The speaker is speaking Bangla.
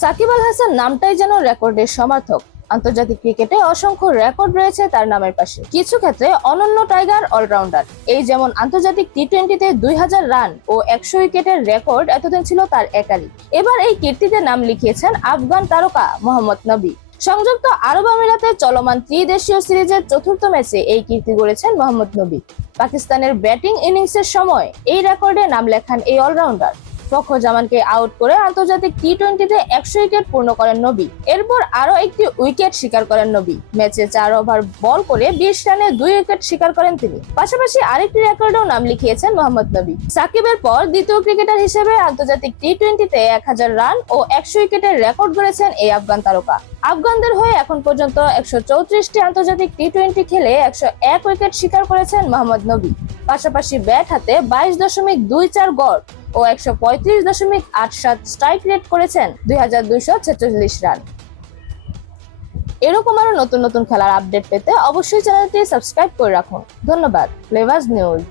সাকিব আল হাসান নামটাই যেন রেকর্ডের সমর্থক। আন্তর্জাতিক ক্রিকেটে অসংখ্য রেকর্ড রয়েছে তার নামের পাশে। কিছু ক্ষেত্রে অনন্য টাইগার অলরাউন্ডার। এই যেমন আন্তর্জাতিক টি টোয়েন্টিতে দুই হাজার রান ও একশো উইকেটের রেকর্ড এতদিন ছিল তার একারই। এবার এই কীর্তিতে নাম লিখিয়েছেন আফগান তারকা মোহাম্মদ নবী। সংযুক্ত আরব আমিরাতে চলমান ত্রিদেশীয় সিরিজের চতুর্থ ম্যাচে এই কীর্তি গড়েছেন মোহাম্মদ নবী। পাকিস্তানের ব্যাটিং ইনিংসের সময় এই রেকর্ডে নাম লেখান এই অলরাউন্ডার। ফখর জামানকে আউট করে আন্তর্জাতিক টি টোয়েন্টিতে একশো উইকেট পূর্ণ করেন নবী। এরপর আরও একটি উইকেট শিকার করেন নবী। ম্যাচে চার ওভার বল করে বিশ রানে দুই উইকেট শিকার করেন তিনি। পাশাপাশি আরেকটি রেকর্ডেও নাম লিখিয়েছেন মোহাম্মদ নবী। সাকিবের পর দ্বিতীয় ক্রিকেটার হিসেবে আন্তর্জাতিক টি টোয়েন্টিতে এক হাজার রান ও একশো উইকেটের রেকর্ড গড়েছেন এই আফগান তারকা। আফগানদের হয়ে এখন পর্যন্ত একশো চৌত্রিশটি আন্তর্জাতিক টি টোয়েন্টি খেলে একশো এক উইকেট শিকার করেছেন মোহাম্মদ নবী। পাশাপাশি ব্যাট হাতে বাইশ দশমিক দুই চার গড় ও একশো পঁয়ত্রিশ দশমিক আট সাত স্ট্রাইক রেট করেছেন দুই হাজার দুইশো ছেচল্লিশ রান। এরকম আরও নতুন নতুন খেলার আপডেট পেতে অবশ্যই চ্যানেলটি সাবস্ক্রাইব করে রাখুন। ধন্যবাদ ফ্লেভার্স নিউজ